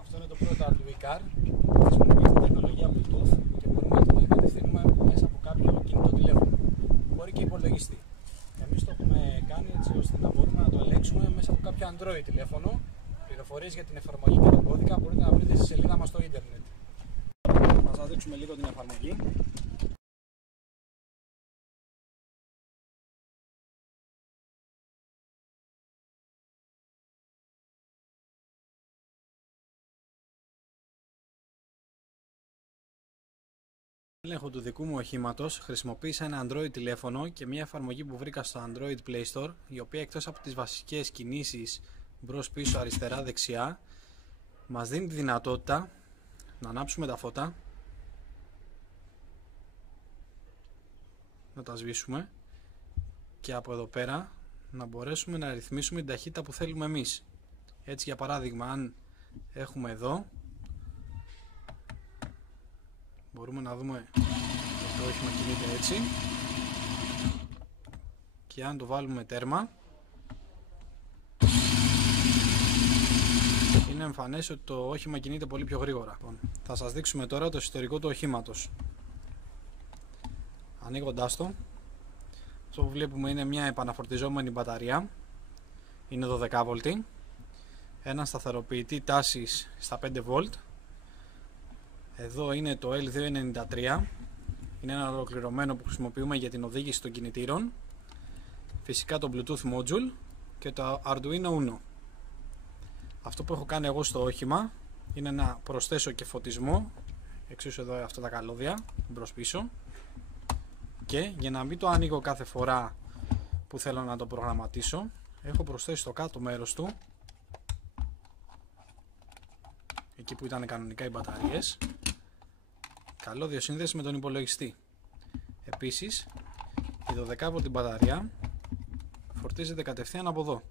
Αυτό είναι το πρώτο Arduino Car. Χρησιμοποιεί την τεχνολογία Bluetooth και μπορούμε να το τηλεκατευθύνουμε μέσα από κάποιο κινητό τηλέφωνο. Μπορεί και υπολογιστή. Εμείς το έχουμε κάνει έτσι ώστε να μπορούμε να το ελέγξουμε μέσα από κάποιο Android τηλέφωνο. Πληροφορίες για την εφαρμογή και τον κώδικα μπορείτε να βρείτε στη σελίδα μας στο ίντερνετ. Θα σας δείξουμε λίγο την εφαρμογή. Έλεγχο του δικού μου οχήματος χρησιμοποίησα ένα Android τηλέφωνο και μια εφαρμογή που βρήκα στο Android Play Store, η οποία εκτός από τις βασικές κινήσεις μπρος, πίσω, αριστερά, δεξιά, μας δίνει τη δυνατότητα να ανάψουμε τα φώτα, να τα σβήσουμε και από εδώ πέρα να μπορέσουμε να ρυθμίσουμε την ταχύτητα που θέλουμε εμείς. Έτσι, για παράδειγμα, αν έχουμε εδώ, μπορούμε να δούμε ότι το όχημα κινείται έτσι, και αν το βάλουμε τέρμα είναι εμφανές ότι το όχημα κινείται πολύ πιο γρήγορα. Θα σας δείξουμε τώρα το ιστορικό του οχήματος. Ανοίγοντάς το, αυτό που βλέπουμε είναι μια επαναφορτιζόμενη μπαταρία, είναι 12V, ένα σταθεροποιητή τάσης στα 5V. Εδώ είναι το L293, είναι ένα ολοκληρωμένο που χρησιμοποιούμε για την οδήγηση των κινητήρων. Φυσικά το Bluetooth module και το Arduino Uno. Αυτό που έχω κάνει εγώ στο όχημα είναι να προσθέσω και φωτισμό, εξίσου εδώ αυτά τα καλώδια, μπρος πίσω, και για να μην το ανοίγω κάθε φορά που θέλω να το προγραμματίσω, έχω προσθέσει στο κάτω μέρος του, εκεί που ήταν κανονικά οι μπαταρίες, καλώδιο σύνδεση με τον υπολογιστή. Επίσης η 12V μπαταρία φορτίζεται κατευθείαν από εδώ.